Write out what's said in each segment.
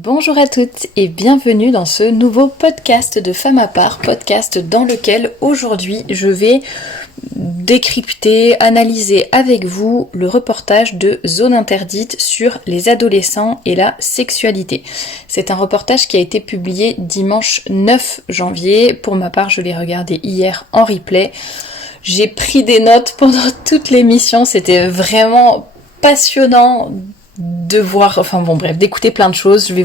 Bonjour à toutes et bienvenue dans ce nouveau podcast de Femme à part, podcast dans lequel aujourd'hui je vais décrypter, analyser avec vous le reportage de Zone Interdite sur les adolescents et la sexualité. C'est un reportage qui a été publié dimanche 9 janvier. Pour ma part, je l'ai regardé hier en replay. J'ai pris des notes pendant toute l'émission, c'était vraiment passionnant de voir, d'écouter plein de choses. Je vais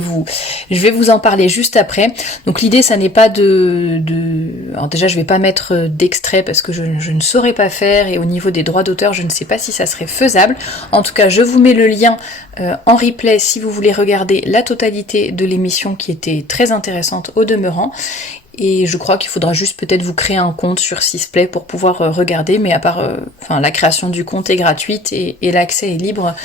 vous en parler juste après. Donc l'idée, ça n'est pas alors déjà, je vais pas mettre d'extrait parce que je ne saurais pas faire et au niveau des droits d'auteur, je ne sais pas si ça serait faisable. En tout cas, je vous mets le lien en replay si vous voulez regarder la totalité de l'émission qui était très intéressante au demeurant. Et je crois qu'il faudra juste peut-être vous créer un compte sur Sisplay pour pouvoir regarder, mais à part, la création du compte est gratuite et l'accès est libre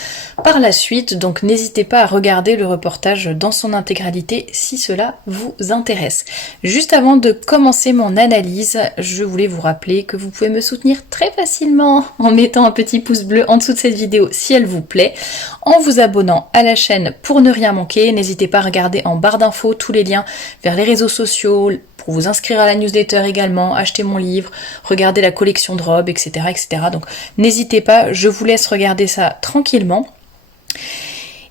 par la suite, donc n'hésitez pas à regarder le reportage dans son intégralité si cela vous intéresse. Juste avant de commencer mon analyse, je voulais vous rappeler que vous pouvez me soutenir très facilement en mettant un petit pouce bleu en dessous de cette vidéo si elle vous plaît, en vous abonnant à la chaîne pour ne rien manquer. N'hésitez pas à regarder en barre d'infos tous les liens vers les réseaux sociaux, pour vous inscrire à la newsletter également, acheter mon livre, regarder la collection de robes, etc. etc. Donc n'hésitez pas, je vous laisse regarder ça tranquillement.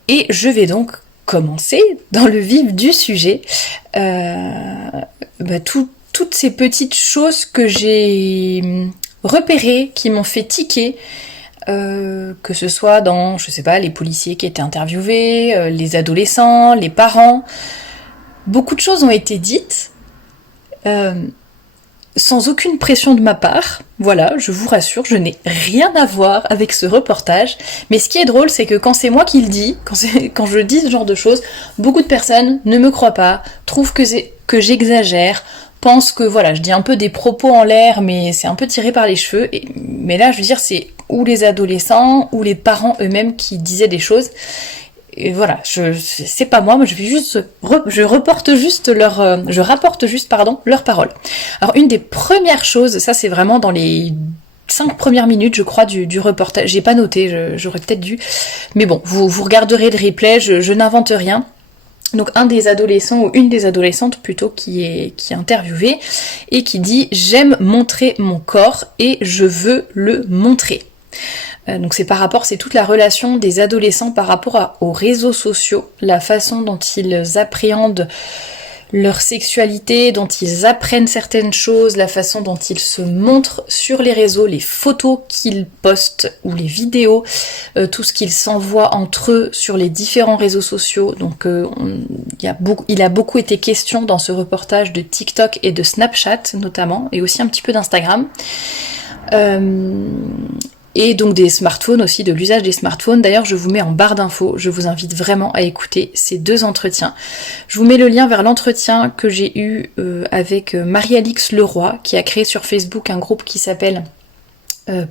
Et je vais donc commencer dans le vif du sujet. Toutes ces petites choses que j'ai repérées, qui m'ont fait tiquer, que ce soit dans, je sais pas, les policiers qui étaient interviewés, les adolescents, les parents. Beaucoup de choses ont été dites. Sans aucune pression de ma part, voilà, je vous rassure, je n'ai rien à voir avec ce reportage, mais ce qui est drôle, c'est que quand c'est moi qui le dis, quand je dis ce genre de choses, beaucoup de personnes ne me croient pas, trouvent que j'exagère, pensent que voilà, je dis un peu des propos en l'air, mais c'est un peu tiré par les cheveux, mais là, je veux dire, c'est ou les adolescents, ou les parents eux-mêmes qui disaient des choses. Et voilà, c'est pas moi, je rapporte juste leurs paroles. Alors une des premières choses, ça c'est vraiment dans les 5 premières minutes, je crois, du reportage. J'ai pas noté, j'aurais peut-être dû, mais bon, vous regarderez le replay, je n'invente rien. Donc un des adolescents ou une des adolescentes plutôt qui est interviewée et qui dit: j'aime montrer mon corps et je veux le montrer. Donc c'est toute la relation des adolescents par rapport aux réseaux sociaux, la façon dont ils appréhendent leur sexualité, dont ils apprennent certaines choses, la façon dont ils se montrent sur les réseaux, les photos qu'ils postent ou les vidéos, tout ce qu'ils s'envoient entre eux sur les différents réseaux sociaux. Donc il a beaucoup été question dans ce reportage de TikTok et de Snapchat notamment, et aussi un petit peu d'Instagram. Et donc des smartphones aussi, de l'usage des smartphones. D'ailleurs, je vous mets en barre d'infos, je vous invite vraiment à écouter ces 2 entretiens. Je vous mets le lien vers l'entretien que j'ai eu avec Marie-Alix Leroy, qui a créé sur Facebook un groupe qui s'appelle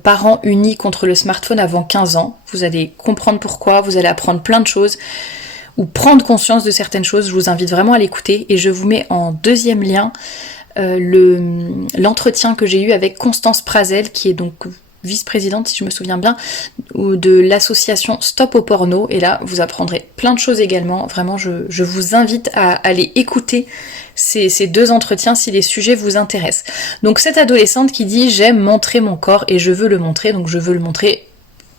Parents unis contre le smartphone avant 15 ans. Vous allez comprendre pourquoi, vous allez apprendre plein de choses, ou prendre conscience de certaines choses. Je vous invite vraiment à l'écouter. Et je vous mets en deuxième lien l'entretien que j'ai eu avec Constance Prazel, qui est donc vice-présidente, si je me souviens bien, de l'association Stop au porno, et là vous apprendrez plein de choses également. Vraiment, je vous invite à aller écouter ces 2 entretiens si les sujets vous intéressent. Donc cette adolescente qui dit: j'aime montrer mon corps et je veux le montrer, donc je veux le montrer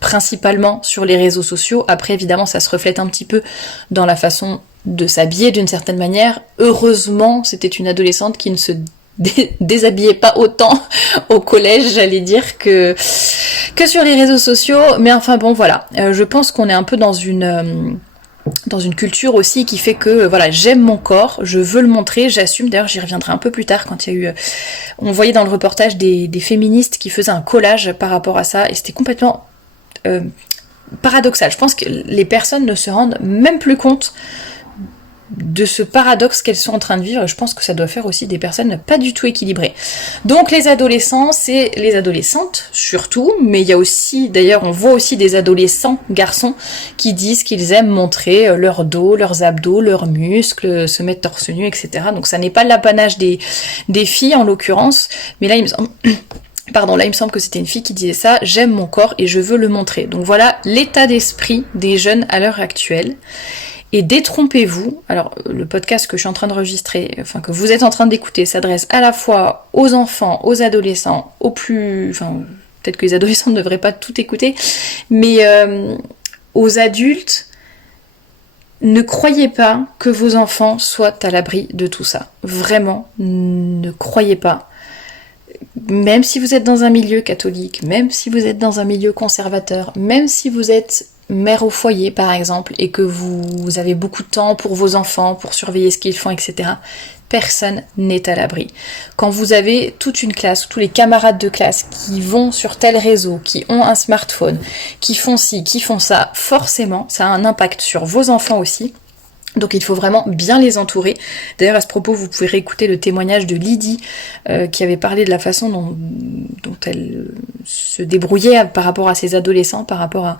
principalement sur les réseaux sociaux. Après évidemment ça se reflète un petit peu dans la façon de s'habiller d'une certaine manière. Heureusement c'était une adolescente qui ne se déshabillait pas autant au collège, j'allais dire, que sur les réseaux sociaux, mais enfin bon voilà, je pense qu'on est un peu dans une culture aussi qui fait que voilà, j'aime mon corps, je veux le montrer, j'assume. D'ailleurs j'y reviendrai un peu plus tard quand il y a eu, on voyait dans le reportage des féministes qui faisaient un collage par rapport à ça, et c'était complètement paradoxal. Je pense que les personnes ne se rendent même plus compte de ce paradoxe qu'elles sont en train de vivre. Je pense que ça doit faire aussi des personnes pas du tout équilibrées. Donc les adolescents, c'est les adolescentes surtout, mais il y a aussi, d'ailleurs on voit aussi des adolescents garçons qui disent qu'ils aiment montrer leur dos, leurs abdos, leurs muscles, se mettre torse nu, etc. Donc ça n'est pas l'apanage des filles en l'occurrence, mais là il me semble... Là il me semble que c'était une fille qui disait ça: j'aime mon corps et je veux le montrer. Donc voilà l'état d'esprit des jeunes à l'heure actuelle. Et détrompez-vous, alors le podcast que je suis en train d'enregistrer, enfin que vous êtes en train d'écouter, s'adresse à la fois aux enfants, aux adolescents, aux plus... Enfin, peut-être que les adolescents ne devraient pas tout écouter, mais aux adultes, ne croyez pas que vos enfants soient à l'abri de tout ça. Vraiment, ne croyez pas. Même si vous êtes dans un milieu catholique, même si vous êtes dans un milieu conservateur, même si vous êtes mère au foyer par exemple, et que vous avez beaucoup de temps pour vos enfants, pour surveiller ce qu'ils font, etc., personne n'est à l'abri. Quand vous avez toute une classe, tous les camarades de classe qui vont sur tel réseau, qui ont un smartphone, qui font ci, qui font ça, forcément, ça a un impact sur vos enfants aussi. Donc il faut vraiment bien les entourer. D'ailleurs à ce propos, vous pouvez réécouter le témoignage de Lydie qui avait parlé de la façon dont elle se débrouillait par rapport à ses adolescents, par rapport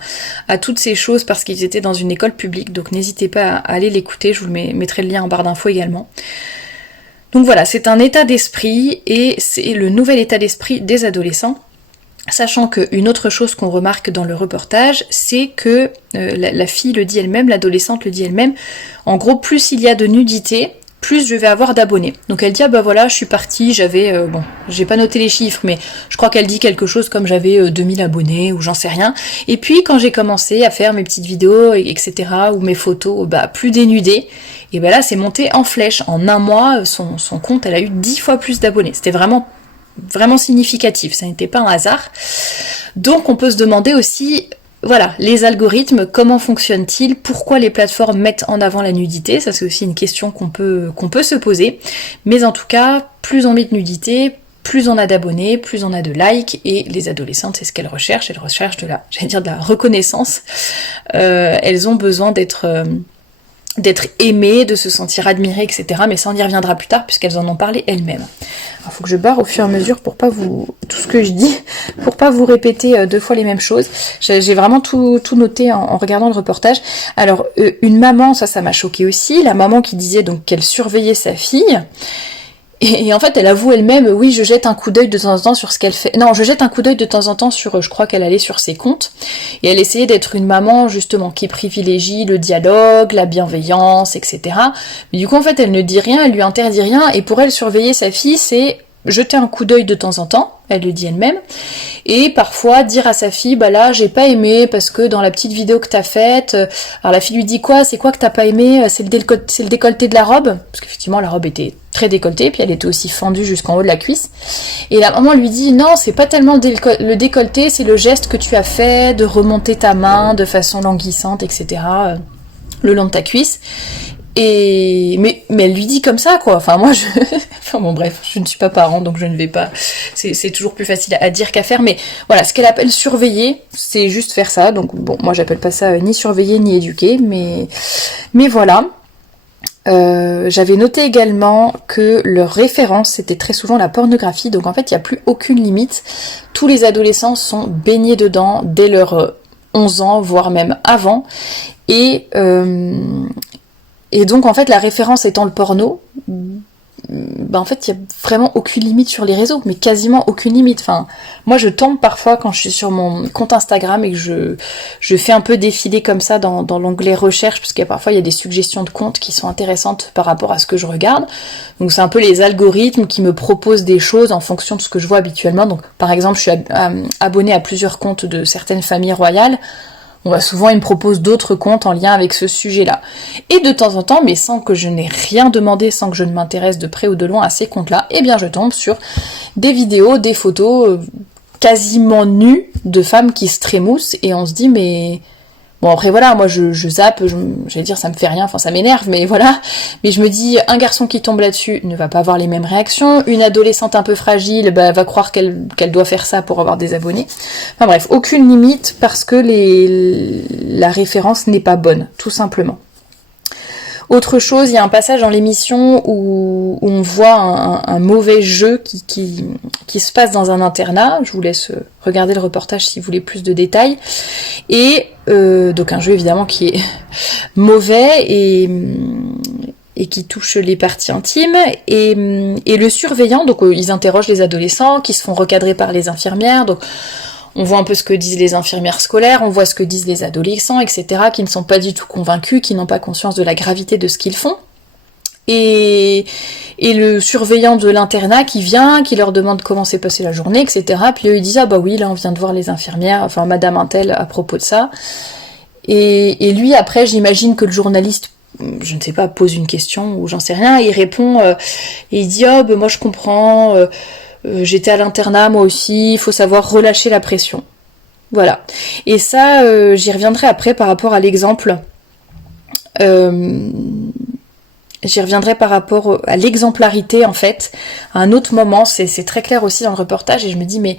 à toutes ces choses, parce qu'ils étaient dans une école publique. Donc n'hésitez pas à aller l'écouter, je vous mettrai le lien en barre d'infos également. Donc voilà, c'est un état d'esprit et c'est le nouvel état d'esprit des adolescents. Sachant qu'une autre chose qu'on remarque dans le reportage, c'est que la fille le dit elle-même, l'adolescente le dit elle-même, en gros, plus il y a de nudité, plus je vais avoir d'abonnés. Donc elle dit, ah bah voilà, je suis partie, j'avais, bon, j'ai pas noté les chiffres, mais je crois qu'elle dit quelque chose comme j'avais 2000 abonnés, ou j'en sais rien. Et puis quand j'ai commencé à faire mes petites vidéos, etc., ou mes photos, bah plus dénudées, et ben là c'est monté en flèche. En un mois, son compte, elle a eu 10 fois plus d'abonnés. C'était vraiment significatif, ça n'était pas un hasard. Donc on peut se demander aussi, voilà, les algorithmes, comment fonctionnent-ils, pourquoi les plateformes mettent en avant la nudité, ça c'est aussi une question qu'on peut se poser, mais en tout cas, plus on met de nudité, plus on a d'abonnés, plus on a de likes, et les adolescentes, c'est ce qu'elles recherchent, elles recherchent de la reconnaissance, elles ont besoin d'être aimées, de se sentir admirées, etc. Mais ça on y reviendra plus tard puisqu'elles en ont parlé elles-mêmes. Il faut que je barre au fur et à mesure pour pas tout ce que je dis, pour pas vous répéter deux fois les mêmes choses. J'ai vraiment tout noté en regardant le reportage. Alors une maman, ça m'a choquée aussi, la maman qui disait donc qu'elle surveillait sa fille. Et en fait, elle avoue elle-même, oui, je jette un coup d'œil de temps en temps sur ce qu'elle fait. Non, je jette un coup d'œil de temps en temps sur, je crois qu'elle allait sur ses comptes. Et elle essayait d'être une maman, justement, qui privilégie le dialogue, la bienveillance, etc. Mais du coup, en fait, elle ne dit rien, elle lui interdit rien. Et pour elle, surveiller sa fille, c'est jeter un coup d'œil de temps en temps. Elle le dit elle-même. Et parfois, dire à sa fille, bah là, j'ai pas aimé, parce que dans la petite vidéo que t'as faite, alors la fille lui dit quoi? C'est quoi que t'as pas aimé? C'est le décolleté de la robe? Parce qu'effectivement, la robe était très décolletée, puis elle était aussi fendue jusqu'en haut de la cuisse. Et la maman lui dit, non, c'est pas tellement le décolleté, c'est le geste que tu as fait, de remonter ta main de façon languissante, etc., le long de ta cuisse. Mais elle lui dit comme ça, quoi. Enfin, moi, enfin bon, bref, je ne suis pas parent, donc je ne vais pas... C'est toujours plus facile à dire qu'à faire, mais voilà, ce qu'elle appelle surveiller, c'est juste faire ça. Donc bon, moi, j'appelle pas ça ni surveiller, ni éduquer, mais voilà. J'avais noté également que leur référence, c'était très souvent la pornographie, donc en fait, il n'y a plus aucune limite. Tous les adolescents sont baignés dedans dès leurs 11 ans, voire même avant, et donc en fait la référence étant le porno, en fait il y a vraiment aucune limite sur les réseaux, mais quasiment aucune limite. Enfin, moi je tombe parfois quand je suis sur mon compte Instagram et que je fais un peu défiler comme ça dans l'onglet recherche, parce qu'il y a parfois il y a des suggestions de comptes qui sont intéressantes par rapport à ce que je regarde. Donc c'est un peu les algorithmes qui me proposent des choses en fonction de ce que je vois habituellement. Donc par exemple je suis abonnée à plusieurs comptes de certaines familles royales. Souvent, ils me proposent d'autres comptes en lien avec ce sujet-là. Et de temps en temps, mais sans que je n'ai rien demandé, sans que je ne m'intéresse de près ou de loin à ces comptes-là, eh bien je tombe sur des vidéos, des photos quasiment nues de femmes qui se trémoussent, et on se dit, mais... Bon, après voilà, moi je zappe, j'allais dire ça me fait rien, enfin ça m'énerve, mais voilà. Mais je me dis, un garçon qui tombe là-dessus ne va pas avoir les mêmes réactions, une adolescente un peu fragile va croire qu'elle doit faire ça pour avoir des abonnés. Enfin bref, aucune limite parce que la référence n'est pas bonne, tout simplement. Autre chose, il y a un passage dans l'émission où on voit un mauvais jeu qui se passe dans un internat. Je vous laisse regarder le reportage si vous voulez plus de détails. Et donc un jeu évidemment qui est mauvais et qui touche les parties intimes. Et le surveillant, donc ils interrogent les adolescents qui se font recadrer par les infirmières. Donc On voit un peu ce que disent les infirmières scolaires, on voit ce que disent les adolescents, etc., qui ne sont pas du tout convaincus, qui n'ont pas conscience de la gravité de ce qu'ils font. Et le surveillant de l'internat qui vient, qui leur demande comment s'est passée la journée, etc. Puis eux, ils disent « Ah bah oui, là on vient de voir les infirmières, enfin Madame Intel à propos de ça. » Et lui, après, j'imagine que le journaliste, je ne sais pas, pose une question ou j'en sais rien, et il répond, et il dit « Oh bah moi je comprends, j'étais à l'internat moi aussi, il faut savoir relâcher la pression. » Voilà. Et ça, j'y reviendrai après par rapport à l'exemple. J'y reviendrai par rapport à l'exemplarité, en fait. À un autre moment, c'est très clair aussi dans le reportage, et je me dis, mais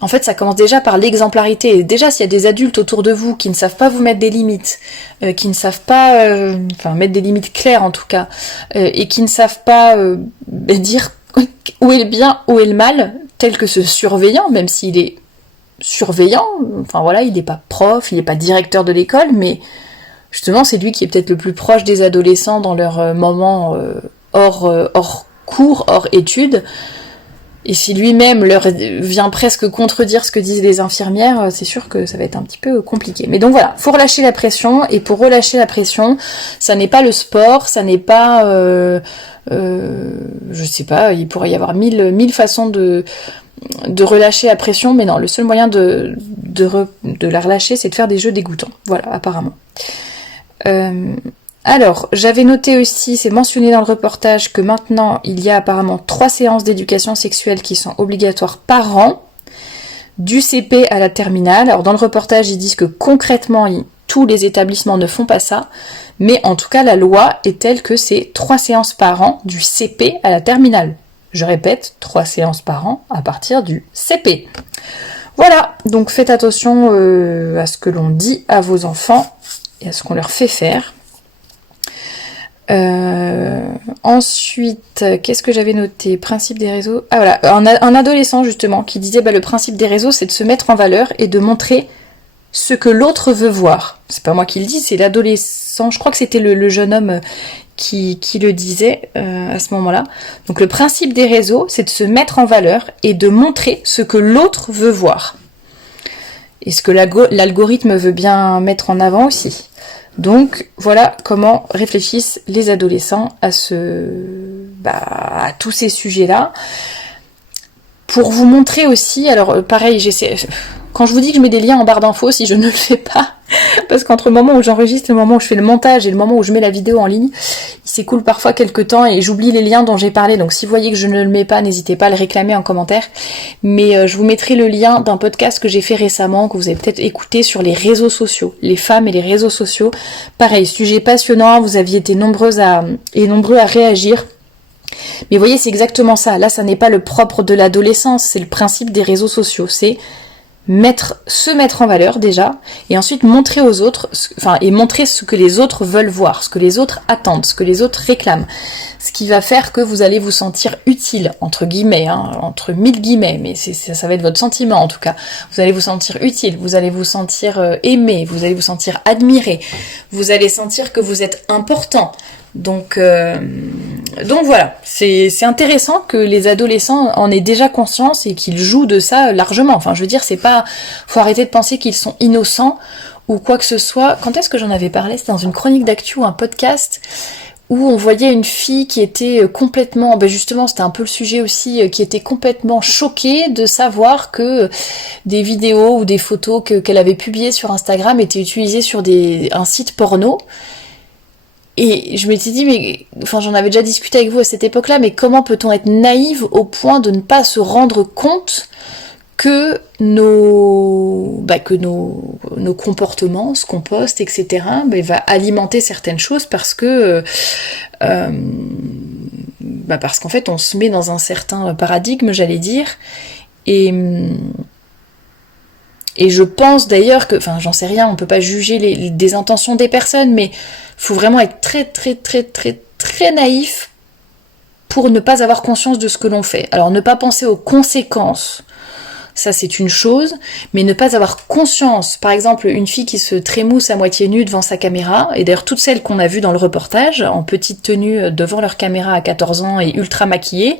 en fait, ça commence déjà par l'exemplarité. Et déjà, s'il y a des adultes autour de vous qui ne savent pas vous mettre des limites, qui ne savent pas, mettre des limites claires en tout cas, et qui ne savent pas dire où est le bien, où est le mal, tel que ce surveillant, même s'il est surveillant, enfin voilà, il n'est pas prof, il n'est pas directeur de l'école, mais justement, c'est lui qui est peut-être le plus proche des adolescents dans leur moment hors cours, hors études. Et si lui-même leur vient presque contredire ce que disent les infirmières, c'est sûr que ça va être un petit peu compliqué. Mais donc voilà, faut relâcher la pression, et pour relâcher la pression, ça n'est pas le sport, ça n'est pas... je sais pas, il pourrait y avoir mille façons de relâcher la pression, mais non, le seul moyen de la relâcher, c'est de faire des jeux dégoûtants. Voilà, apparemment. Alors, j'avais noté aussi, c'est mentionné dans le reportage, que maintenant, il y a apparemment 3 séances d'éducation sexuelle qui sont obligatoires par an, du CP à la terminale. Alors, dans le reportage, ils disent que concrètement, tous les établissements ne font pas ça, mais en tout cas, la loi est telle que c'est 3 séances par an, du CP à la terminale. Je répète, 3 séances par an à partir du CP. Voilà, donc faites attention à ce que l'on dit à vos enfants et à ce qu'on leur fait faire. Ensuite, qu'est-ce que j'avais noté? Principe des réseaux. Ah voilà, un adolescent justement qui disait le principe des réseaux, c'est de se mettre en valeur et de montrer ce que l'autre veut voir. C'est pas moi qui le dis, c'est l'adolescent, je crois que c'était le jeune homme qui le disait à ce moment-là. Donc le principe des réseaux, c'est de se mettre en valeur et de montrer ce que l'autre veut voir. Et ce que l'algorithme veut bien mettre en avant aussi. Donc voilà comment réfléchissent les adolescents à tous ces sujets-là. Pour vous montrer aussi, alors pareil, j'essaie... Quand je vous dis que je mets des liens en barre d'infos, si je ne le fais pas, parce qu'entre le moment où j'enregistre, le moment où je fais le montage et le moment où je mets la vidéo en ligne, il s'écoule parfois quelques temps et j'oublie les liens dont j'ai parlé. Donc si vous voyez que je ne le mets pas, n'hésitez pas à le réclamer en commentaire. Mais je vous mettrai le lien d'un podcast que j'ai fait récemment, que vous avez peut-être écouté sur les réseaux sociaux, les femmes et les réseaux sociaux. Pareil, sujet passionnant, vous aviez été nombreux à réagir. Mais vous voyez, c'est exactement ça. Là, ça n'est pas le propre de l'adolescence, c'est le principe des réseaux sociaux. C'est se mettre en valeur déjà, et ensuite montrer aux autres, et montrer ce que les autres veulent voir, ce que les autres attendent, ce que les autres réclament. Ce qui va faire que vous allez vous sentir utile, entre guillemets, entre 1000 guillemets, mais ça va être votre sentiment en tout cas. Vous allez vous sentir utile, vous allez vous sentir aimé, vous allez vous sentir admiré, vous allez sentir que vous êtes important. Donc voilà, c'est intéressant que les adolescents en aient déjà conscience et qu'ils jouent de ça largement. Enfin, je veux dire, c'est pas... Faut arrêter de penser qu'ils sont innocents ou quoi que ce soit. Quand est-ce que j'en avais parlé? C'était dans une chronique d'actu ou un podcast où on voyait une fille qui était complètement... justement, c'était un peu le sujet aussi, qui était complètement choquée de savoir que des vidéos ou des photos qu'elle avait publiées sur Instagram étaient utilisées sur un site porno. Et je m'étais dit, j'en avais déjà discuté avec vous à cette époque-là, mais comment peut-on être naïve au point de ne pas se rendre compte que nos comportements, ce qu'on poste, etc., va alimenter certaines choses parce que parce qu'en fait on se met dans un certain paradigme, j'allais dire, et je pense d'ailleurs que, j'en sais rien, on peut pas juger des intentions des personnes, mais faut vraiment être très très très très très naïf pour ne pas avoir conscience de ce que l'on fait. Alors ne pas penser aux conséquences, ça c'est une chose, mais ne pas avoir conscience, par exemple une fille qui se trémousse à moitié nue devant sa caméra, et d'ailleurs toutes celles qu'on a vues dans le reportage, en petite tenue devant leur caméra à 14 ans et ultra maquillées,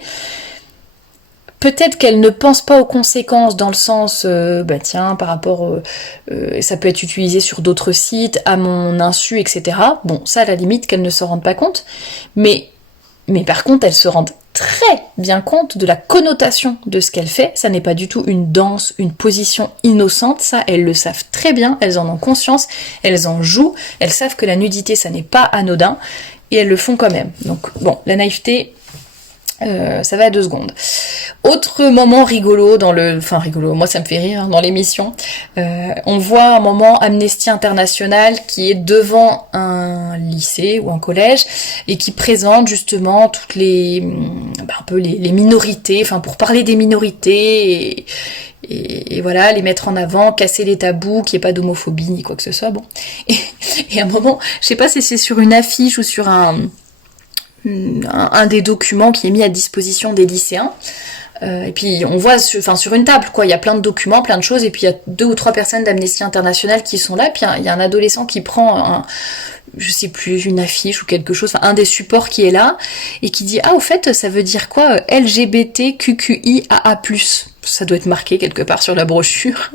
peut-être qu'elle ne pense pas aux conséquences dans le sens, tiens, par rapport, ça peut être utilisé sur d'autres sites, à mon insu, etc. Bon, ça, à la limite, qu'elle ne se rende pas compte. Mais par contre, elle se rend très bien compte de la connotation de ce qu'elle fait. Ça n'est pas du tout une danse, une position innocente. Ça, elles le savent très bien. Elles en ont conscience. Elles en jouent. Elles savent que la nudité, ça n'est pas anodin. Et elles le font quand même. Donc, bon, la naïveté... ça va à 2 secondes. Autre moment rigolo rigolo, moi ça me fait rire dans l'émission. On voit un moment Amnesty International qui est devant un lycée ou un collège et qui présente justement toutes les un peu les minorités, enfin pour parler des minorités et voilà, les mettre en avant, casser les tabous, qu'il n'y ait pas d'homophobie ni quoi que ce soit. Bon. Et à un moment, je sais pas si c'est sur une affiche ou sur un des documents qui est mis à disposition des lycéens. Et puis on voit sur une table, quoi, il y a plein de documents, plein de choses, et puis il y a 2 ou 3 personnes d'Amnesty International qui sont là, puis il y a un adolescent qui prend je sais plus, une affiche ou quelque chose, un des supports qui est là, et qui dit « Ah, au fait, ça veut dire quoi LGBTQQIAA+. Ça doit être marqué quelque part sur la brochure. »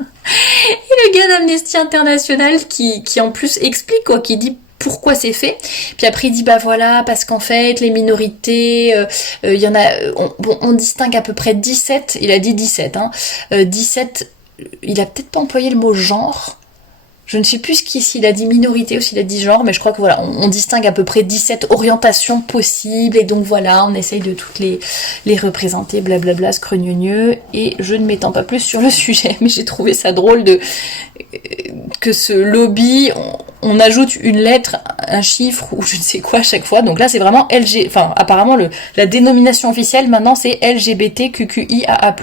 Et le gars d'Amnesty International qui en plus explique, quoi, qui dit pourquoi c'est fait. Puis après il dit voilà, parce qu'en fait les minorités, il y en a, on distingue à peu près 17, il a dit 17, 17, il a peut-être pas employé le mot genre, je ne sais plus s'il a dit minorité ou s'il a dit genre, mais je crois que voilà, on distingue à peu près 17 orientations possibles, et donc voilà, on essaye de toutes les représenter, blablabla, scrogneux, et je ne m'étends pas plus sur le sujet, mais j'ai trouvé ça drôle que ce lobby, on ajoute une lettre, un chiffre, ou je ne sais quoi à chaque fois, donc là c'est vraiment apparemment la dénomination officielle maintenant c'est LGBTQQIAA+.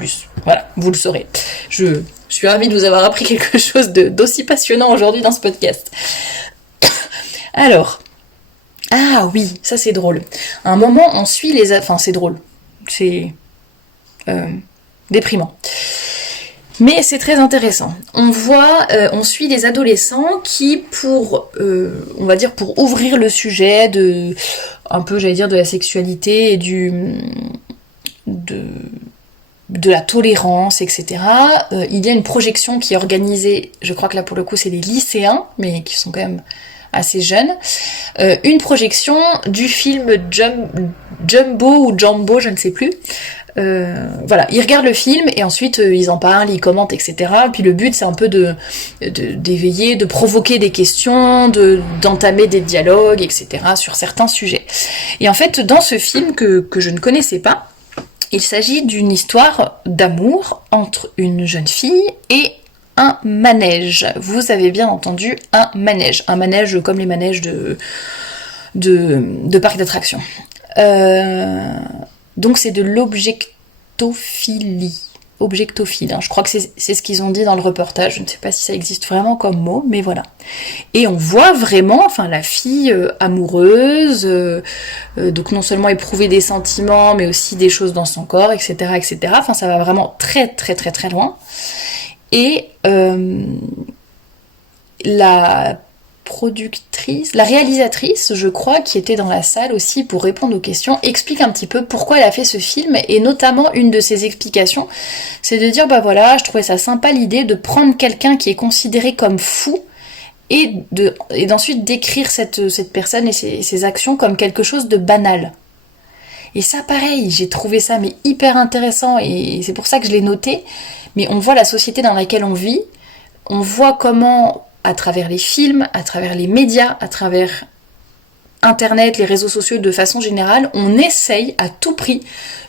Voilà, vous le saurez. Je suis ravie de vous avoir appris quelque chose d'aussi passionnant aujourd'hui dans ce podcast. Alors, ah oui, ça c'est drôle. À un moment, on suit c'est drôle. C'est déprimant. Mais c'est très intéressant. On suit des adolescents qui, pour ouvrir le sujet de la sexualité et de la tolérance, etc. Il y a une projection qui est organisée, je crois que là pour le coup c'est des lycéens, mais qui sont quand même assez jeunes, une projection du film Jumbo ou Jumbo, je ne sais plus. Ils regardent le film et ensuite ils en parlent, ils commentent, etc. Puis le but c'est un peu d'éveiller, de provoquer des questions, d'entamer des dialogues, etc. sur certains sujets. Et en fait, dans ce film que je ne connaissais pas, il s'agit d'une histoire d'amour entre une jeune fille et un manège. Vous avez bien entendu, un manège. Un manège comme les manèges de parc d'attractions. Donc c'est de l'objectophilie. Objectophile, je crois que c'est ce qu'ils ont dit dans le reportage, je ne sais pas si ça existe vraiment comme mot, mais voilà. Et on voit vraiment, la fille amoureuse, donc non seulement éprouver des sentiments, mais aussi des choses dans son corps, etc., etc. Ça va vraiment très très très très loin. Et la réalisatrice, je crois, qui était dans la salle aussi pour répondre aux questions, explique un petit peu pourquoi elle a fait ce film, et notamment une de ses explications, c'est de dire, je trouvais ça sympa l'idée de prendre quelqu'un qui est considéré comme fou, et d'ensuite décrire cette personne et ses actions comme quelque chose de banal. Et ça, pareil, j'ai trouvé ça hyper intéressant, et c'est pour ça que je l'ai noté, mais on voit la société dans laquelle on vit, on voit comment, à travers les films, à travers les médias, à travers Internet, les réseaux sociaux de façon générale, on essaye à tout prix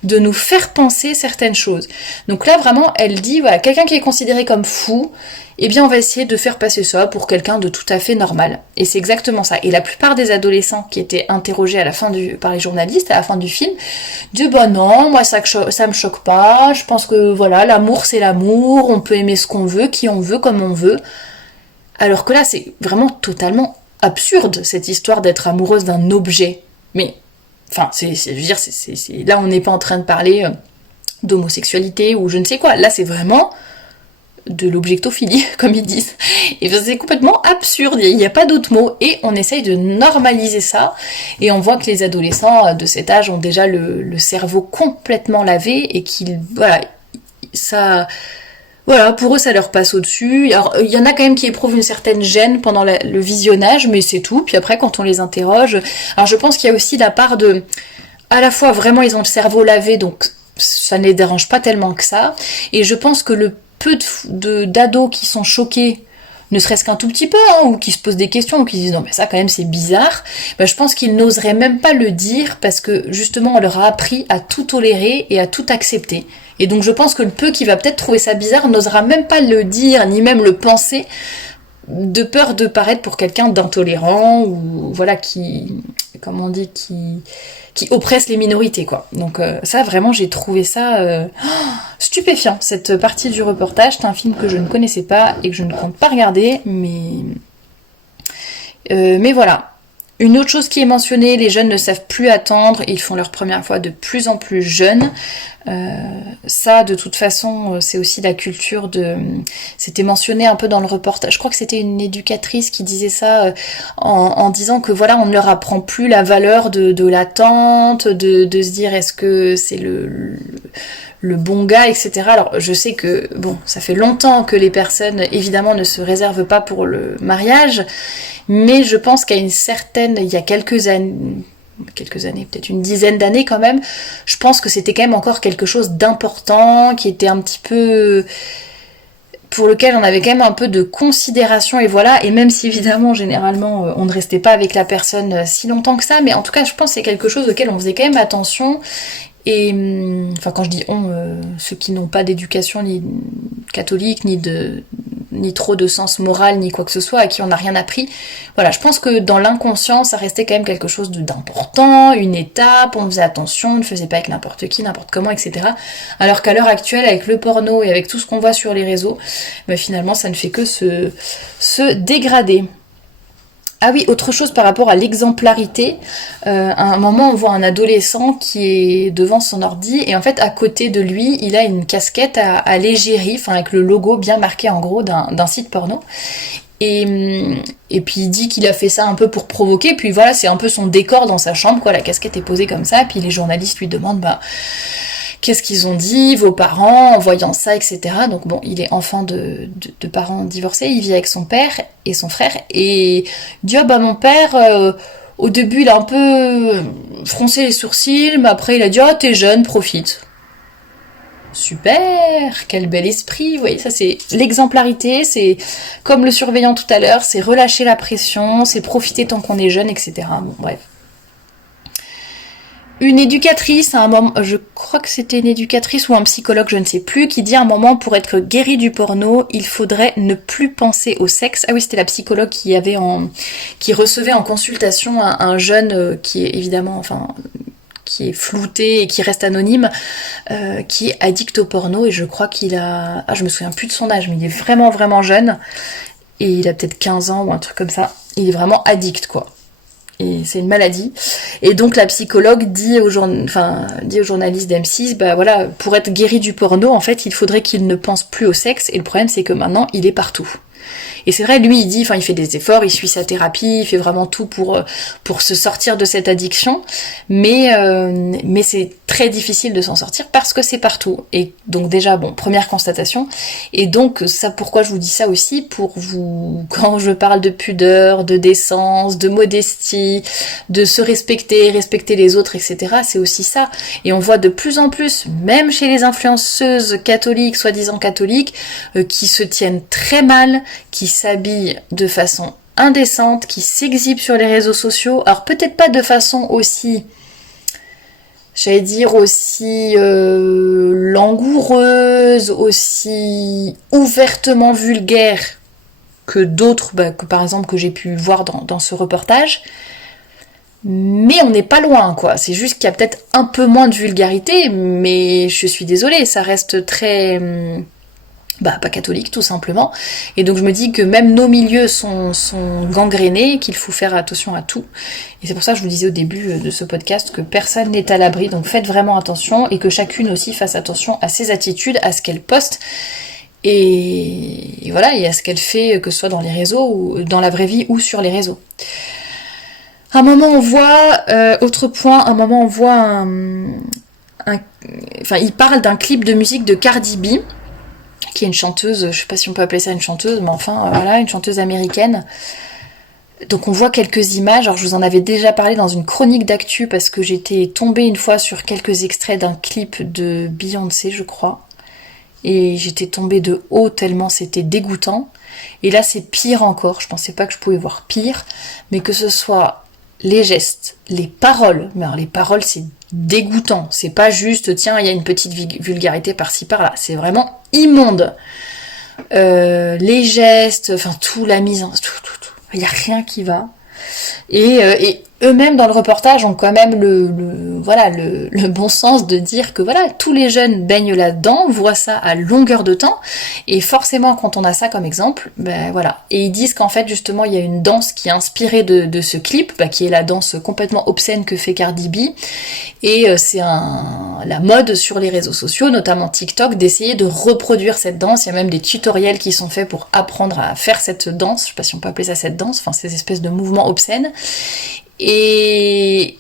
de nous faire penser certaines choses. Donc là, vraiment, elle dit, quelqu'un qui est considéré comme fou, on va essayer de faire passer ça pour quelqu'un de tout à fait normal. Et c'est exactement ça. Et la plupart des adolescents qui étaient interrogés par les journalistes à la fin du film, disent, non, moi ça me choque pas, je pense que l'amour c'est l'amour, on peut aimer ce qu'on veut, qui on veut, comme on veut. Alors que là, c'est vraiment totalement absurde, cette histoire d'être amoureuse d'un objet. Mais, là, on n'est pas en train de parler d'homosexualité ou je ne sais quoi. Là, c'est vraiment de l'objectophilie, comme ils disent. Et c'est complètement absurde, il n'y a pas d'autre mot. Et on essaye de normaliser ça. Et on voit que les adolescents de cet âge ont déjà le cerveau complètement lavé et qu'ils, voilà, pour eux, ça leur passe au-dessus. Alors, il y en a quand même qui éprouvent une certaine gêne pendant le visionnage, mais c'est tout. Puis après, quand on les interroge... Alors, je pense qu'il y a aussi la part de... À la fois, vraiment, ils ont le cerveau lavé, donc ça ne les dérange pas tellement que ça. Et je pense que le peu d'ados qui sont choqués, ne serait-ce qu'un tout petit peu, ou qui se posent des questions, ou qui se disent « Non, mais ça, quand même, c'est bizarre », je pense qu'ils n'oseraient même pas le dire, parce que, justement, on leur a appris à tout tolérer et à tout accepter. Et donc je pense que le peu qui va peut-être trouver ça bizarre n'osera même pas le dire, ni même le penser, de peur de paraître pour quelqu'un d'intolérant, ou voilà, qui oppresse les minorités, quoi. Donc ça, vraiment, j'ai trouvé ça stupéfiant, cette partie du reportage. C'est un film que je ne connaissais pas et que je ne compte pas regarder, mais voilà. Une autre chose qui est mentionnée, les jeunes ne savent plus attendre, ils font leur première fois de plus en plus jeunes. Ça, de toute façon, c'est aussi la culture de... C'était mentionné un peu dans le reportage, je crois que c'était une éducatrice qui disait ça, en disant que voilà, on ne leur apprend plus la valeur de l'attente, de se dire est-ce que c'est le bon gars, etc. Alors je sais que, bon, ça fait longtemps que les personnes, évidemment, ne se réservent pas pour le mariage, mais je pense qu'à il y a quelques années, peut-être une dizaine d'années quand même, je pense que c'était quand même encore quelque chose d'important, qui était un petit peu... pour lequel on avait quand même un peu de considération, et voilà, et même si évidemment généralement on ne restait pas avec la personne si longtemps que ça, mais en tout cas je pense que c'est quelque chose auquel on faisait quand même attention. Et enfin, quand je dis ceux qui n'ont pas d'éducation ni catholique, ni trop de sens moral, ni quoi que ce soit, à qui on n'a rien appris, voilà, je pense que dans l'inconscient, ça restait quand même quelque chose d'important, une étape, on faisait attention, on ne faisait pas avec n'importe qui, n'importe comment, etc. Alors qu'à l'heure actuelle, avec le porno et avec tout ce qu'on voit sur les réseaux, finalement, ça ne fait que se dégrader. Ah oui, autre chose par rapport à l'exemplarité, à un moment on voit un adolescent qui est devant son ordi et en fait à côté de lui il a une casquette à l'égérie, enfin avec le logo bien marqué en gros d'un site porno. Et puis il dit qu'il a fait ça un peu pour provoquer, puis voilà, c'est un peu son décor dans sa chambre, quoi, la casquette est posée comme ça, puis les journalistes lui demandent qu'est-ce qu'ils ont dit, vos parents, en voyant ça, etc. Donc bon, il est enfant de parents divorcés, il vit avec son père et son frère, et il dit « mon père, au début il a un peu froncé les sourcils, mais après il a dit « t'es jeune, profite ». Super, quel bel esprit, vous voyez, ça c'est l'exemplarité, c'est comme le surveillant tout à l'heure, c'est relâcher la pression, c'est profiter tant qu'on est jeune, etc. Bon, bref. Une éducatrice, à un moment, je crois que c'était une éducatrice ou un psychologue, je ne sais plus, qui dit à un moment, pour être guéri du porno, il faudrait ne plus penser au sexe. Ah oui, c'était la psychologue qui recevait en consultation un jeune qui est évidemment, qui est flouté et qui reste anonyme, qui est addict au porno, et je crois qu'il a... je me souviens plus de son âge, mais il est vraiment vraiment jeune, et il a peut-être 15 ans ou un truc comme ça. Il est vraiment addict, quoi. Et c'est une maladie. Et donc la psychologue dit aux journalistes d'M6, voilà, pour être guéri du porno, en fait, il faudrait qu'il ne pense plus au sexe, et le problème c'est que maintenant, il est partout. Et c'est vrai, lui, il fait des efforts, il suit sa thérapie, il fait vraiment tout pour se sortir de cette addiction, mais c'est très difficile de s'en sortir parce que c'est partout. Et donc déjà, première constatation. Et donc, ça, pourquoi je vous dis ça aussi, pour vous, quand je parle de pudeur, de décence, de modestie, de se respecter les autres, etc., c'est aussi ça. Et on voit de plus en plus, même chez les influenceuses catholiques, soi-disant catholiques, qui se tiennent très mal, qui s'habillent de façon indécente, qui s'exhibent sur les réseaux sociaux, alors peut-être pas de façon aussi, langoureuse, aussi ouvertement vulgaire que d'autres, que par exemple que j'ai pu voir dans ce reportage, mais on n'est pas loin, quoi. C'est juste qu'il y a peut-être un peu moins de vulgarité, mais je suis désolée, ça reste très... pas catholique tout simplement, et donc je me dis que même nos milieux sont gangrénés, qu'il faut faire attention à tout, et c'est pour ça que je vous disais au début de ce podcast que personne n'est à l'abri, donc faites vraiment attention, et que chacune aussi fasse attention à ses attitudes, à ce qu'elle poste, Et voilà, il y a ce qu'elle fait, que ce soit dans les réseaux, ou dans la vraie vie, ou sur les réseaux. Un moment on voit, autre point, un moment on voit enfin il parle d'un clip de musique de Cardi B, qui est une chanteuse, je sais pas si on peut appeler ça une chanteuse, mais enfin voilà, une chanteuse américaine. Donc on voit quelques images, alors je vous en avais déjà parlé dans une chronique d'actu, parce que j'étais tombée une fois sur quelques extraits d'un clip de Beyoncé, je crois. Et j'étais tombée de haut tellement c'était dégoûtant. Et là c'est pire encore, je pensais pas que je pouvais voir pire, mais que ce soit les gestes, les paroles, mais alors les paroles c'est dégoûtant, c'est pas juste tiens il y a une petite vulgarité par-ci par-là, c'est vraiment immonde. Les gestes, enfin tout, la mise en... tout, il y a rien qui va. Et eux-mêmes dans le reportage ont quand même le bon sens de dire que voilà, tous les jeunes baignent là-dedans, voient ça à longueur de temps, et forcément quand on a ça comme exemple, ben voilà. Et ils disent qu'en fait justement il y a une danse qui est inspirée de ce clip, qui est la danse complètement obscène que fait Cardi B, et c'est la mode sur les réseaux sociaux, notamment TikTok, d'essayer de reproduire cette danse. Il y a même des tutoriels qui sont faits pour apprendre à faire cette danse, je sais pas si on peut appeler ça cette danse, enfin ces espèces de mouvements obscènes. Et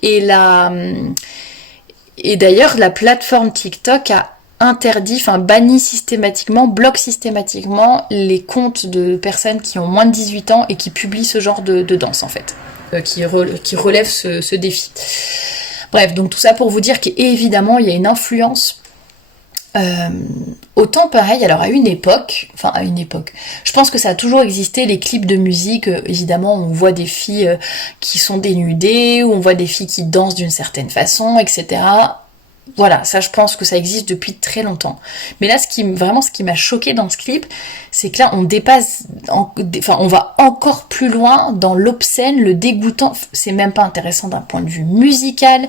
d'ailleurs la plateforme TikTok a interdit, enfin banni systématiquement, bloque systématiquement les comptes de personnes qui ont moins de 18 ans et qui publient ce genre de danse en fait, qui relèvent ce défi. Bref, donc tout ça pour vous dire qu'évidemment il y a une influence. Autant pareil, alors à une époque, je pense que ça a toujours existé, les clips de musique, évidemment on voit des filles qui sont dénudées, ou on voit des filles qui dansent d'une certaine façon, etc. Voilà, ça je pense que ça existe depuis très longtemps. Mais là ce qui m'a choqué dans ce clip, c'est que là on dépasse, on va encore plus loin dans l'obscène, le dégoûtant, c'est même pas intéressant d'un point de vue musical,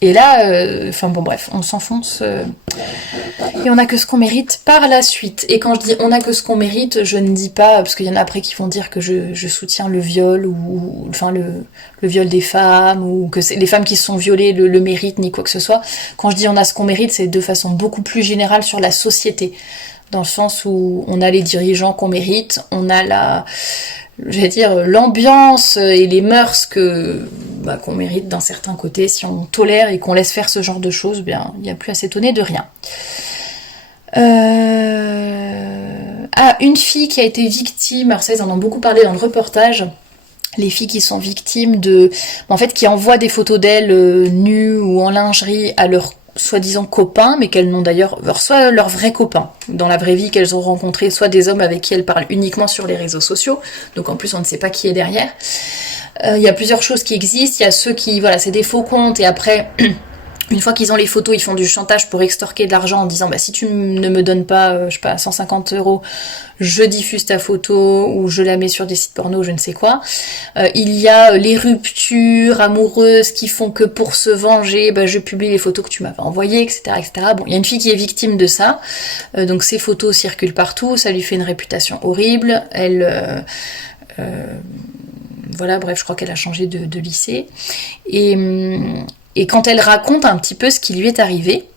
et là, bon bref, on s'enfonce et on a que ce qu'on mérite par la suite. Et quand je dis on a que ce qu'on mérite, je ne dis pas, parce qu'il y en a après qui vont dire que je soutiens le viol, ou le viol des femmes, ou que les femmes qui se sont violées le méritent, ni quoi que ce soit. Quand je dis on a ce qu'on mérite, c'est de façon beaucoup plus générale sur la société. Dans le sens où on a les dirigeants qu'on mérite, on a l'ambiance et les mœurs qu'on mérite d'un certain côté. Si on tolère et qu'on laisse faire ce genre de choses, bien, il n'y a plus à s'étonner de rien. Une fille qui a été victime, alors ça ils en ont beaucoup parlé dans le reportage, les filles qui sont victimes qui envoient des photos d'elles nues ou en lingerie à leurs soi-disant copains, mais qu'elles n'ont d'ailleurs, soit leurs vrais copains, dans la vraie vie qu'elles ont rencontrés, soit des hommes avec qui elles parlent uniquement sur les réseaux sociaux, donc en plus on ne sait pas qui est derrière. Il y a plusieurs choses qui existent, il y a ceux qui, c'est des faux comptes, et après, une fois qu'ils ont les photos, ils font du chantage pour extorquer de l'argent en disant si tu ne me donnes pas, 150 €, je diffuse ta photo ou je la mets sur des sites porno, je ne sais quoi. Il y a les ruptures amoureuses qui font que pour se venger, je publie les photos que tu m'avais envoyées, etc., etc. Bon, il y a une fille qui est victime de ça, donc ces photos circulent partout, ça lui fait une réputation horrible. Elle, je crois qu'elle a changé de lycée. Et quand elle raconte un petit peu ce qui lui est arrivé,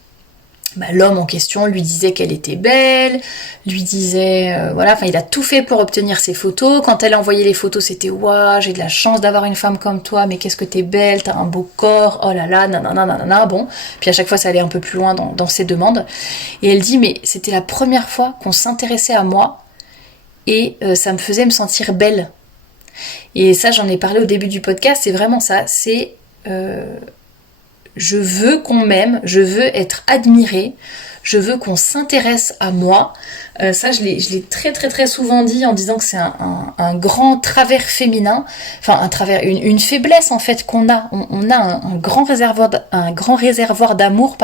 l'homme en question lui disait qu'elle était belle, lui disait, il a tout fait pour obtenir ses photos. Quand elle a envoyé les photos, c'était « Waouh, j'ai de la chance d'avoir une femme comme toi, mais qu'est-ce que t'es belle, t'as un beau corps, oh là là, nanana, bon. » Puis à chaque fois, ça allait un peu plus loin dans ses demandes. Et elle dit « Mais c'était la première fois qu'on s'intéressait à moi, et ça me faisait me sentir belle. » Et ça, j'en ai parlé au début du podcast, c'est vraiment ça, c'est... je veux qu'on m'aime, je veux être admirée, je veux qu'on s'intéresse à moi. Ça, je l'ai très très très souvent dit en disant que c'est un grand travers féminin, une faiblesse en fait qu'on a. On a un grand réservoir d'amour,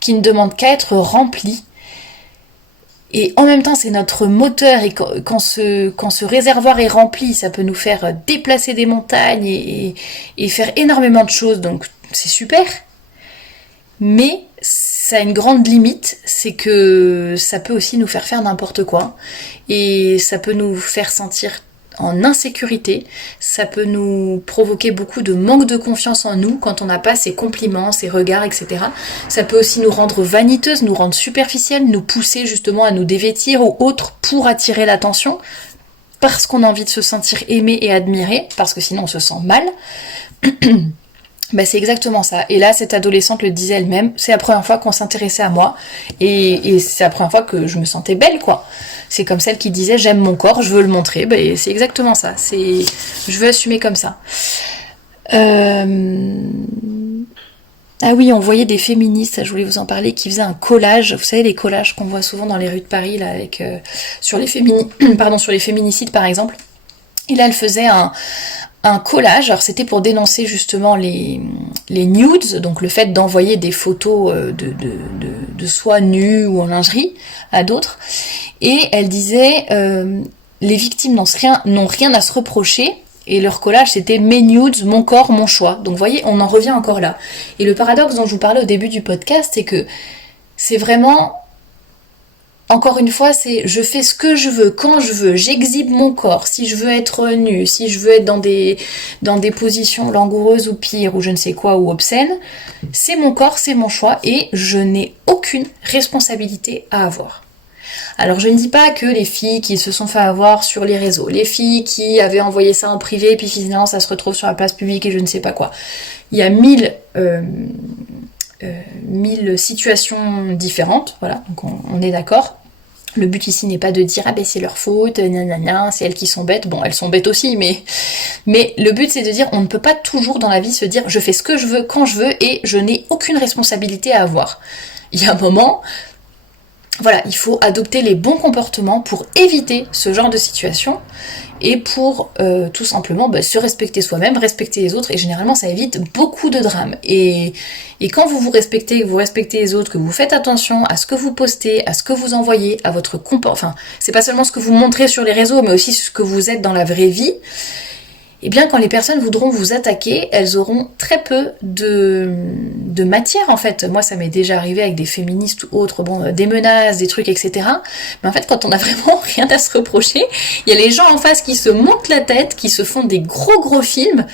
qui ne demande qu'à être rempli. Et en même temps, c'est notre moteur, et quand ce réservoir est rempli, ça peut nous faire déplacer des montagnes et faire énormément de choses, donc c'est super. Mais ça a une grande limite, c'est que ça peut aussi nous faire n'importe quoi, et ça peut nous faire sentir en insécurité, ça peut nous provoquer beaucoup de manque de confiance en nous quand on n'a pas ces compliments, ces regards, etc. Ça peut aussi nous rendre vaniteuses, nous rendre superficielles, nous pousser justement à nous dévêtir ou autre pour attirer l'attention, parce qu'on a envie de se sentir aimé et admiré, parce que sinon on se sent mal. C'est exactement ça. Et là, cette adolescente le disait elle-même, c'est la première fois qu'on s'intéressait à moi, et c'est la première fois que je me sentais belle, quoi. C'est comme celle qui disait, j'aime mon corps, je veux le montrer. C'est exactement ça. Je veux assumer comme ça. Ah oui, on voyait des féministes, je voulais vous en parler, qui faisaient un collage. Vous savez, les collages qu'on voit souvent dans les rues de Paris, là, avec sur les féminicides, par exemple. Et là, elle faisait un collage, alors c'était pour dénoncer justement les nudes, donc le fait d'envoyer des photos de soi nue ou en lingerie à d'autres, et elle disait les victimes n'ont rien à se reprocher, et leur collage c'était mes nudes, mon corps, mon choix. Donc vous voyez, on en revient encore là. Et le paradoxe dont je vous parlais au début du podcast, c'est que c'est vraiment... Encore une fois, c'est je fais ce que je veux, quand je veux, j'exhibe mon corps, si je veux être nue, si je veux être dans des positions langoureuses ou pires, ou je ne sais quoi, ou obscènes, c'est mon corps, c'est mon choix, et je n'ai aucune responsabilité à avoir. Alors je ne dis pas que les filles qui se sont fait avoir sur les réseaux, les filles qui avaient envoyé ça en privé, puis finalement ça se retrouve sur la place publique et je ne sais pas quoi. Il y a 1000 situations différentes, voilà, donc on est d'accord. Le but ici n'est pas de dire c'est leur faute, c'est elles qui sont bêtes. Bon, elles sont bêtes aussi, mais le but c'est de dire on ne peut pas toujours dans la vie se dire je fais ce que je veux quand je veux et je n'ai aucune responsabilité à avoir. Il y a un moment, voilà, il faut adopter les bons comportements pour éviter ce genre de situation et pour tout simplement se respecter soi-même, respecter les autres, et généralement ça évite beaucoup de drames. Et quand vous vous respectez, que vous respectez les autres, que vous faites attention à ce que vous postez, à ce que vous envoyez, à votre comportement, c'est pas seulement ce que vous montrez sur les réseaux, mais aussi ce que vous êtes dans la vraie vie, et bien quand les personnes voudront vous attaquer, elles auront très peu de matière en fait. Moi ça m'est déjà arrivé avec des féministes ou autres, des menaces, des trucs, etc. Mais en fait quand on a vraiment rien à se reprocher, il y a les gens en face qui se montent la tête, qui se font des gros films.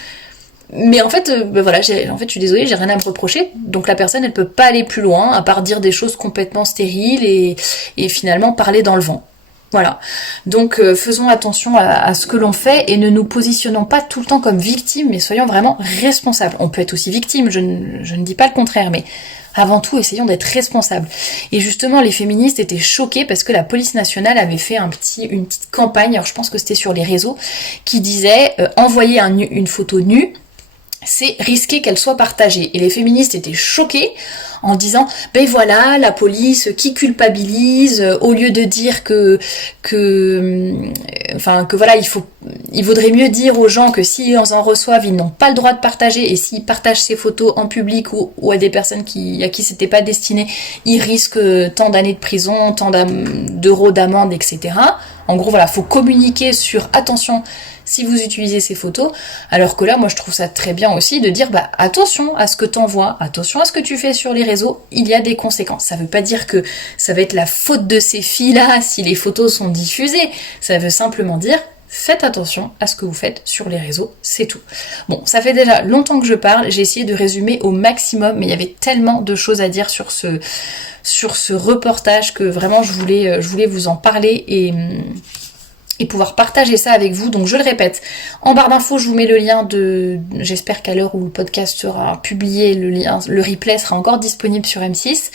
Mais en fait, je suis désolée, j'ai rien à me reprocher. Donc la personne elle peut pas aller plus loin, à part dire des choses complètement stériles et finalement parler dans le vent. Voilà, donc faisons attention à ce que l'on fait et ne nous positionnons pas tout le temps comme victimes, mais soyons vraiment responsables. On peut être aussi victime, je ne dis pas le contraire, mais avant tout, essayons d'être responsables. Et justement, les féministes étaient choquées parce que la police nationale avait fait une petite campagne, alors je pense que c'était sur les réseaux, qui disait envoyer une photo nue, c'est risquer qu'elle soit partagée. Et les féministes étaient choquées en disant voilà, la police qui culpabilise, au lieu de dire que voilà, il vaudrait mieux dire aux gens que s'ils en reçoivent, ils n'ont pas le droit de partager, et s'ils partagent ces photos en public ou à des personnes à qui c'était pas destiné, ils risquent tant d'années de prison, tant d'euros d'amende, etc. En gros, voilà, faut communiquer sur attention si vous utilisez ces photos, alors que là, moi je trouve ça très bien aussi de dire attention à ce que t'envoies, attention à ce que tu fais sur les réseaux, il y a des conséquences. Ça veut pas dire que ça va être la faute de ces filles-là si les photos sont diffusées, ça veut simplement dire faites attention à ce que vous faites sur les réseaux, c'est tout. Bon, ça fait déjà longtemps que je parle, j'ai essayé de résumer au maximum, mais il y avait tellement de choses à dire sur ce reportage que vraiment je voulais vous en parler et pouvoir partager ça avec vous. Donc je le répète, en barre d'infos je vous mets le lien j'espère qu'à l'heure où le podcast sera publié, le replay sera encore disponible sur M6,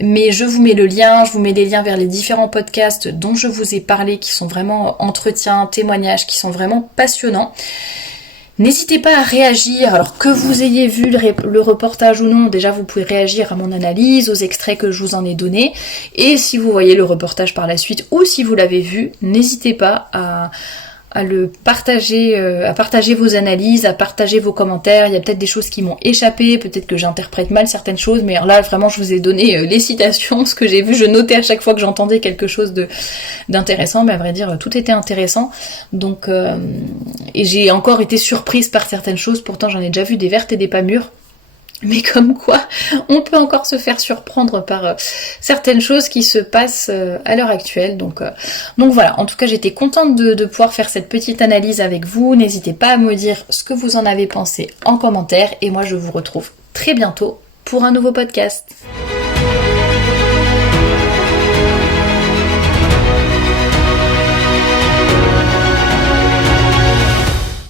mais je vous mets le lien, je vous mets les liens vers les différents podcasts dont je vous ai parlé, qui sont vraiment entretiens, témoignages, qui sont vraiment passionnants. N'hésitez pas à réagir, alors que vous ayez vu le reportage ou non, déjà vous pouvez réagir à mon analyse, aux extraits que je vous en ai donnés, et si vous voyez le reportage par la suite, ou si vous l'avez vu, n'hésitez pas à le partager, à partager vos analyses, à partager vos commentaires. Il y a peut-être des choses qui m'ont échappé, peut-être que j'interprète mal certaines choses, mais là vraiment je vous ai donné les citations, ce que j'ai vu, je notais à chaque fois que j'entendais quelque chose d'intéressant, mais à vrai dire tout était intéressant, donc et j'ai encore été surprise par certaines choses, pourtant j'en ai déjà vu des vertes et des pas mûres. Mais comme quoi, on peut encore se faire surprendre par certaines choses qui se passent à l'heure actuelle. Donc voilà, en tout cas j'étais contente de pouvoir faire cette petite analyse avec vous. N'hésitez pas à me dire ce que vous en avez pensé en commentaire. Et moi je vous retrouve très bientôt pour un nouveau podcast.